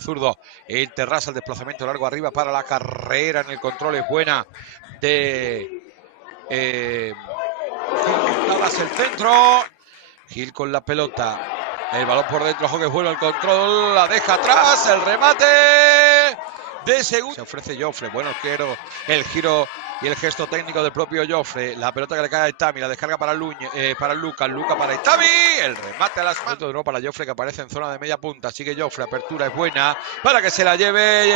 Zurdo, el Terrassa, el desplazamiento largo arriba para la carrera, en el control es buena de Gil, el centro, Gil con la pelota, el balón por dentro, Joque vuelve el control, la deja atrás, el remate de segundo. Se ofrece Jofre, bueno, quiero el giro y el gesto técnico del propio Jofre, la pelota que le cae a Itami, la descarga para Lucas, Lucas para Itami, el remate a las manos de nuevo para Jofre, que aparece en zona de media punta, sigue Jofre, apertura es buena para que se la lleve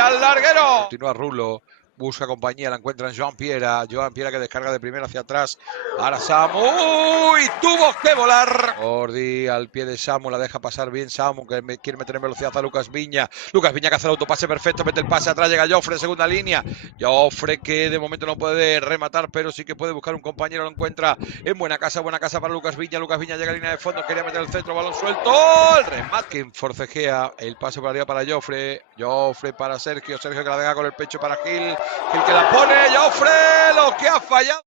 al larguero. Continúa Rulo, busca compañía, la encuentra en Joan Piera que descarga de primera hacia atrás, ahora Samu, y tuvo que volar. Ordi al pie de Samu, la deja pasar bien Samu, que quiere meter en velocidad a Lucas Viña que hace el autopase perfecto, mete el pase atrás, llega Jofre en segunda línea, Jofre que de momento no puede rematar, pero sí que puede buscar un compañero, lo encuentra en buena casa para Lucas Viña llega a línea de fondo, quería meter el centro, balón suelto, el remate, que forcejea, el pase por arriba para Jofre para Sergio que la deja con el pecho para Gil que la pone, Jofre, lo que ha fallado.